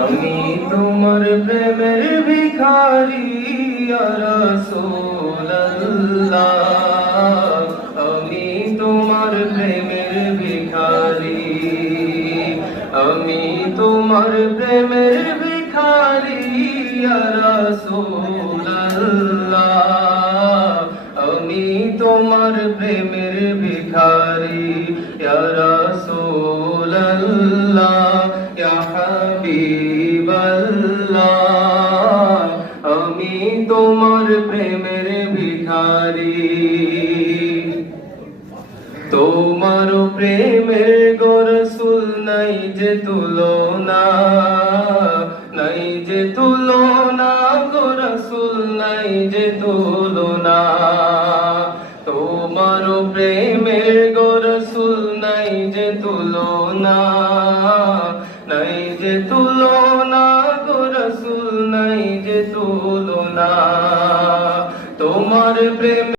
আমি তোমার প্রেমের ভিখারি ইয়া রাসূলুল্লাহ, আমি তোমার প্রেমের ভিখারি, আমি তোমার প্রেমের ভিখারি ইয়া রাসূলুল্লাহ, আমি তোমার প্রেমের ভিখারি ইয়া রাসূলুল্লাহ, ইয়া হাবিবাল্লাহ, আমি তোমার প্রেমের ভিখারি। তোমার প্রেমের গো রাসূল নাই যে তুলনা, নাই যে তুলনা গো রাসূল নাই যে তুলনা, তোমার প্রেমের গো রাসূল নাই যে তুলনা, নাই যে তুলনা গো রাসূল নাই যে তুলনা, তোমার প্রেম